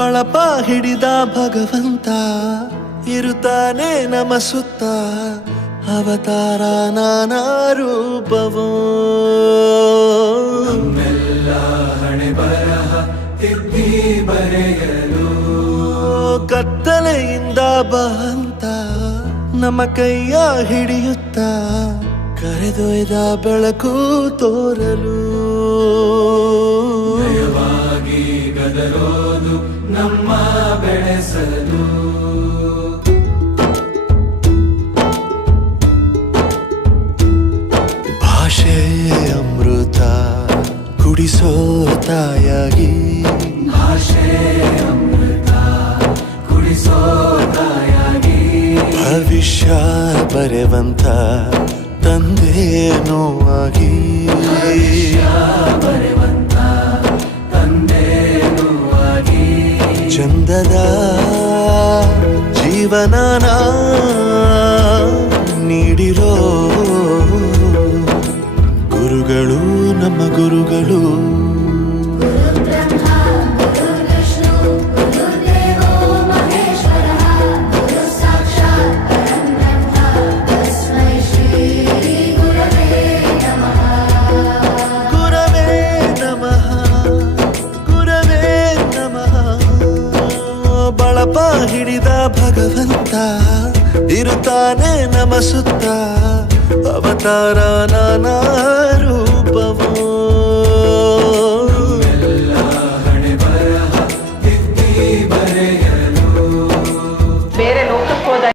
ಬಳಪ ಹಿಡಿದ ಭಗವಂತ ಇರುತ್ತಾನೆ ನಮ ಸುತ್ತ ಅವತಾರ ನಾನಾ ರೂಪವೋ ನಮ್ಮೆಲ್ಲ ಹಣೆ ಬರಹ ತಿದ್ದಿ ಬರೆಯಲು ಕತ್ತಲೆಯಿಂದ ಬಂತ ನಮ್ಮ ಕೈಯ ಹಿಡಿಯುತ್ತ ಕರೆದೊಯ್ದ ಬೆಳಕು ತೋರಲು ನಯವಾಗಿ ಗದರೋದು ನಮ್ಮ ಬೆಳೆಸಲು ಭಾಷೆ ಅಮೃತ ಕುಡಿಸೋ ತಾಯಾಗಿ ಭಾಷೆ ಅಮೃತ ಕುಡಿಸೋ ತಾಯಾಗಿ ಭವಿಷ್ಯ ಬರೆವಂತ ತಂದೇನೋ ಆಗಿ ಬರೆವಂತ ತಂದೇನೂ ಆಗಿ ಚಂದದ ಜೀವನನ ನೀಡಿರೋ ಗುರುಗಳು ನಮ್ಮ ಗುರುಗಳು ಬಳಪ ಹಿಡಿದ ಭಗವಂತ ಇರುತ್ತಾನೆ ನಮ ಸುತ್ತ ಅವತಾರ ನಾನಾ ರೂಪವೋ